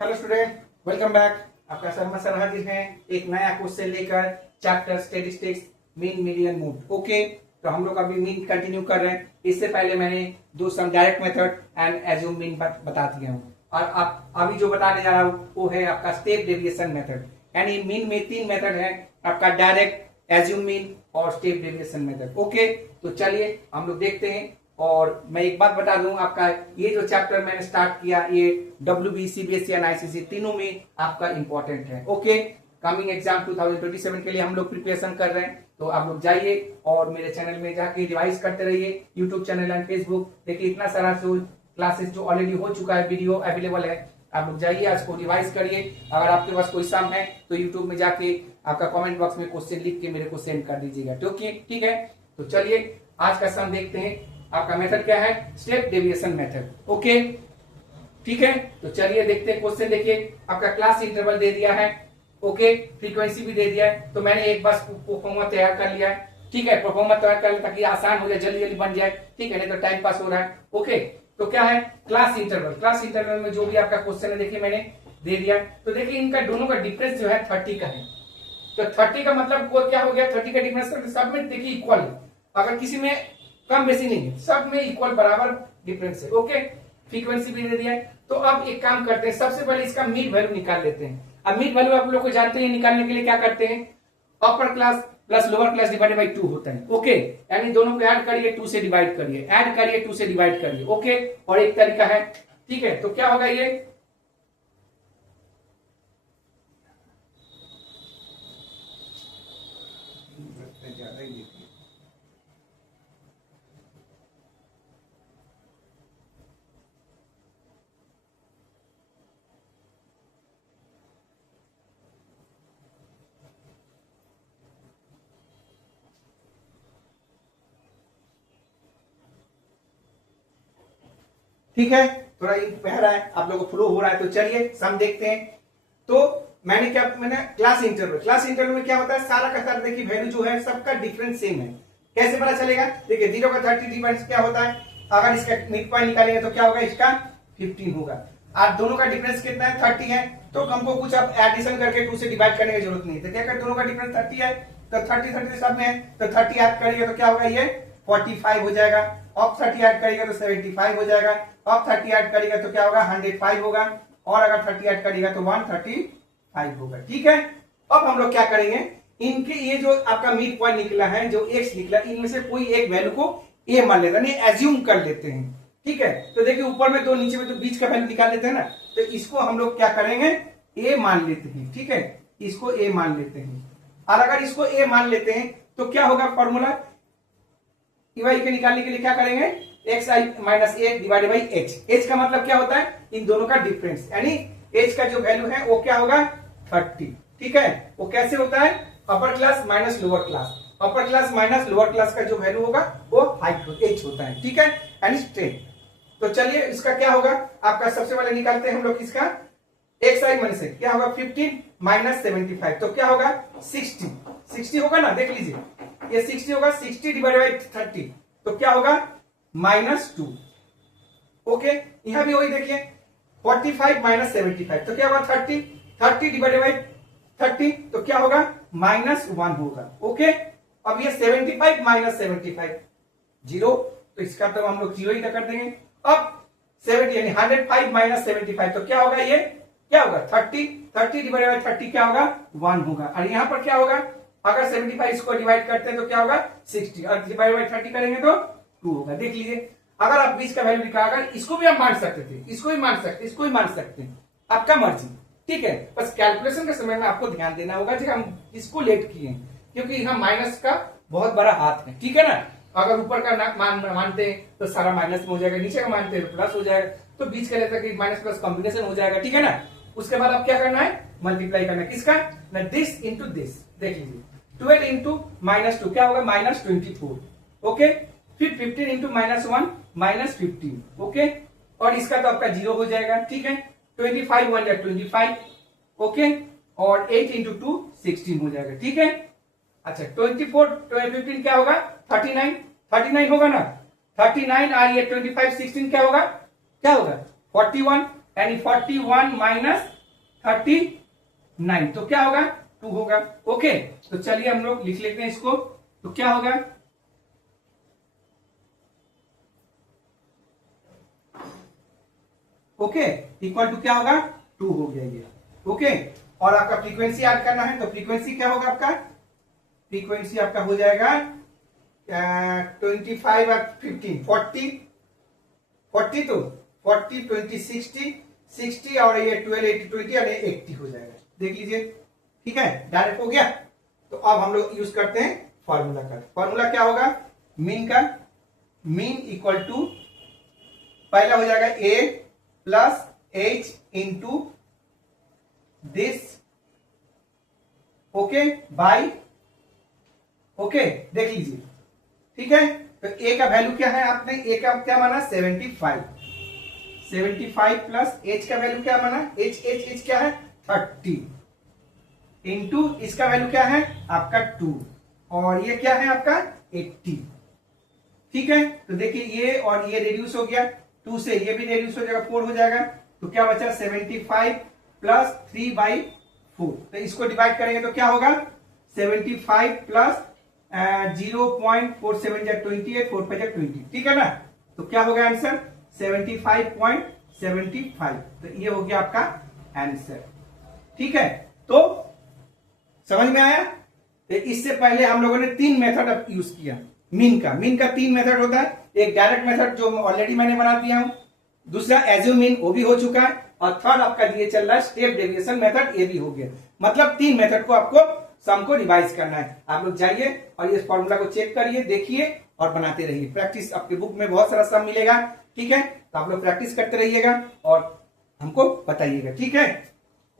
Hello student, welcome back. आपका Sharma sir हाजिर हैं एक नया क्वेश्चन लेकर। Chapter statistics, mean median mode. Okay, तो हम लोग अभी मीन कंटिन्यू कर रहे हैं। इससे पहले मैंने दो sum direct method and assume mean बता दिया हूँ, और आप अभी जो बताने जा रहा हूँ वो है आपका स्टेप डेविएशन मेथड। यानी मीन में तीन मेथड है, आपका डायरेक्ट, एज्यूम मीन और स्टेप डेविएशन मेथड। ओके, तो चलिए हम लोग देखते हैं। और मैं एक बात बता दूं, आपका ये जो चैप्टर मैंने स्टार्ट किया, ये WB, CBSE एंड ICSE तीनों में आपका इंपॉर्टेंट है। ओके, कमिंग एग्जाम 2027 के लिए हम लोग प्रिपरेशन कर रहे हैं। तो आप लोग जाइए और मेरे चैनल में जाके रिवाइज करते रहिए, यूट्यूब चैनल एंड फेसबुक। देखिए इतना सारा क्लासेस जो ऑलरेडी हो चुका है, वीडियो अवेलेबल है। आप लोग जाइए, आज को रिवाइज करिए। अगर आपके पास कोई सम है तो यूट्यूब में जाके आपका कमेंट बॉक्स में क्वेश्चन लिख के मेरे को सेंड कर दीजिएगा। ठीक है, तो चलिए आज का सम देखते हैं। आपका मेथड क्या है? Step deviation method. ओके, ठीक है, तो चलिए देखते हैं क्वेश्चन। देखिए आपका क्लास इंटरवल दे दिया है, ओके, फ्रीक्वेंसी भी दे दिया है। तो मैंने एक बार परफॉर्मर तैयार कर लिया है। ठीक है, परफॉर्मर तैयार कर लिया ताकि आसान हो जाए, जल्दी जल्दी बन जाए। ठीक है, नहीं तो टाइम पास हो रहा है। ओके, तो क्या है क्लास इंटरवल? क्लास इंटरवल में जो भी आपका क्वेश्चन है देखिए मैंने दे दिया। तो देखिए इनका दोनों का डिफरेंस जो है 30 का है। तो 30 का मतलब वो क्या हो गया? 30 का डिफरेंस सब में देखिए इक्वल है। अगर किसी में कम बेसी नहीं है, सब में इक्वल बराबर डिफरेंस है। ओके, फ्रीक्वेंसी भी दे दिया है। तो अब एक काम करते हैं, सबसे पहले इसका मीन वैल्यू निकाल लेते हैं। अब मीन वैल्यू आप लोग को जानते हैं, निकालने के लिए क्या करते हैं? Upper class plus lower class divided by 2 होता है। ओके, यानी दोनों को ऐड करिए, 2 से डिवाइड करिए, ऐड करिए 2 से डिवाइड करिए। ओके, और एक तरीका है। ठीक है, तो क्या होगा ये? ठीक है, थोड़ा इंक बह रहा है, आप लोगों को फ्लो हो रहा है। तो चलिए सम देखते हैं। तो मैंने क्लास इंटरवल में क्या होता है? सारा का सारा देखिए वैल्यू जो है सबका डिफरेंस सेम है। कैसे पता चलेगा? देखिए 0 का 30 डिफरेंस क्या होता है? अगर इसका मिड पॉइंट निकालेंगे तो क्या होगा? इसका 15 होगा। आज दोनों का डिफरेंस कितना है? 30 है। तो हमको कुछ अब एडिशन करके 2 से डिवाइड करने की जरूरत नहीं है। तो क्या कर, दोनों का डिफरेंस 30 है, तो 30 सब में है, तो 30 ऐड करिएगा तो क्या होगा? ये 45 हो जाएगा। अब 30 ऐड करिएगा तो 75 हो जाएगा। अब 30 ऐड करिएगा तो क्या होगा? 105 होगा। और अगर 30 ऐड करिएगा तो 135 होगा। ठीक है, अब हम लोग क्या करेंगे? इनके ये जो आपका मिड पॉइंट निकला है, जो x निकला, इनमें से कोई एक वैल्यू को a मान लेते हैं, एज्यूम कर लेते हैं। ठीक है, तो देखिए ऊपर में दो, नीचे में तो बीच का वैल्यू निकाल लेते हैं ना। तो इसको हम लोग क्या करेंगे? a मान लेते हैं। ठीक है, इसको a मान लेते हैं। और अगर इसको a मान लेते हैं तो क्या होगा फॉर्मूला? y के निकालने के लिए क्या करेंगे? xi minus a divided by h। h का मतलब क्या होता है? इन दोनों का डिफरेंस, यानी h का जो वैल्यू है वो क्या होगा? 30। ठीक है, वो कैसे होता है? Upper class minus lower class. Upper class minus lower class का जो वैल्यू होगा वो h होता है। ठीक है, यानी स्ट्रेट। तो चलिए इसका क्या होगा? आपका सबसे पहले निकालते हैं हम लोग इसका xi माइनस h। क्या होगा? 15 माइनस 75, तो क्या होगा? 60 होगा ना, देख लीजिए ये 60 होगा। 60 डिवाइडेड बाई 30 तो क्या होगा? -2। ओके, यहां भी वही देखिए 45 माइनस 75 तो क्या होगा? 30 डिवाइडेड बाई 30 तो क्या होगा? -1 होगा। ओके, अब ये 75 माइनस 75 0, तो इसका तो हम लोग 0 ही कर देंगे। अब 70 यानी 105 माइनस 75 तो क्या होगा? ये क्या होगा? 30 डिवाइडेड बाई 30 क्या होगा? 1 होगा। और यहां पर क्या होगा? अगर 75 इसको डिवाइड करते हैं तो क्या होगा? 60, और डिवाइड बाई 30 करेंगे तो 2 होगा। देख लीजिए, अगर आप बीच का वैल्यू निकाल, अगर इसको भी आप मान सकते थे, इसको भी मान सकते, इसको भी मान सकते हैं, आपका मर्जी। ठीक है, बस कैलकुलेशन के समय में आपको ध्यान देना होगा कि हम इसको लेट किए, क्योंकि यहाँ माइनस का बहुत बड़ा हाथ है। ठीक है ना, अगर ऊपर का मानते हैं तो सारा माइनस में हो जाएगा, नीचे का मानते हैं तो प्लस हो जाएगा, तो बीच का लेकर माइनस प्लस कॉम्बिनेशन हो जाएगा। ठीक है ना, उसके बाद आप क्या करना है? मल्टीप्लाई करना है। किसका? ना दिस इंटू दिस। देख लीजिए 12 इंटू -2 क्या होगा? -24। ओके, फिर 15 इंटू -1 -15। ओके, और इसका तो आपका 0 हो जाएगा। ठीक है, 25 1 25। ओके, और 8 इंटू 2 16 हो जाएगा। ठीक है, अच्छा 24 15 क्या होगा? 39 होगा ना। 39 और ये 25 16 क्या होगा? 41 यानी 41 माइनस 39, तो क्या होगा 2 होगा। ओके, तो चलिए हम लोग लिख लेते हैं इसको। तो क्या होगा, ओके, इक्वल टू क्या होगा 2 हो गया ये। ओके, और आपका फ्रीक्वेंसी ऐड करना है, तो फ्रीक्वेंसी क्या होगा आपका, फ्रीक्वेंसी आपका हो जाएगा 25 और 15 40, तो 40 20 60 और ये 12 80 20 और 80 हो जाएगा। देख लीजिए, ठीक है, डायरेक्ट हो गया। तो अब हम लोग यूज करते हैं फॉर्मूला का। फॉर्मूला क्या होगा, मीन का, मीन इक्वल टू पहला हो जाएगा A plus H into this, okay, bye, okay, देख लीजिए, ठीक है। तो ए का वैल्यू क्या है, आपने ए का क्या माना 75 प्लस एच का वैल्यू क्या माना, एच क्या है 30 इंटू इसका वैल्यू क्या है आपका 2 और ये क्या है आपका 80, ठीक है। तो देखिए ये और ये रिड्यूस हो गया, 2 से ये भी रिड्यूस हो जाएगा, 4 हो जाएगा। तो क्या बचा 75 प्लस 3/4, तो इसको डिवाइड करेंगे तो क्या होगा 75 प्लस 0.47 या 28, 4 5 20, ठीक है ना। तो क्या होगा आंसर 75.75, तो ये हो गया आपका आंसर, ठीक है। तो समझ में आया। तो इससे पहले हम लोगों ने 3 मेथड यूज किया मीन का 3 मेथड होता है। एक डायरेक्ट मेथड जो ऑलरेडी मैंने बना दिया हूं, दूसरा एज्यूम मीन वो भी हो चुका है, और थर्ड आपका ये चल रहा है स्टेप डेविएशन मेथड, ये भी हो गया। मतलब 3 मेथड को आपको सम को रिवाइज करना है। आप लोग जाइए और इस फॉर्मूला को चेक करिए, देखिए और बनाते रहिए। प्रैक्टिस आपके बुक में बहुत सारा सम मिलेगा, ठीक है। तो आप लोग प्रैक्टिस करते रहिएगा और हमको बताइएगा, ठीक है।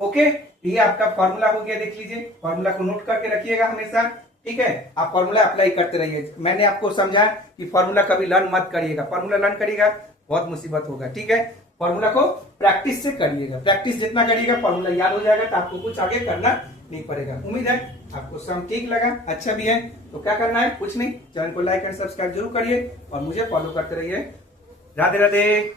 ओके, ये आपका फॉर्मूला हो गया, देख लीजिए, फॉर्मूला को नोट करके रखिएगा हमेशा, ठीक है। आप फॉर्मूला अप्लाई करते रहिए। मैंने आपको समझाया कि फॉर्मूला कभी लर्न मत करिएगा, फॉर्मूला लर्न करिएगा बहुत मुसीबत होगा, ठीक है। फॉर्मूला को प्रैक्टिस से करिएगा, प्रैक्टिस जितना करिएगा फॉर्मूला याद हो जाएगा, तो आपको कुछ आगे करना नहीं पड़ेगा। उम्मीद है आपको सम ठीक लगा, अच्छा भी है। तो क्या करना है, कुछ नहीं, चैनल को लाइक एंड सब्सक्राइब जरूर करिए और मुझे फॉलो करते रहिए। राधे राधे।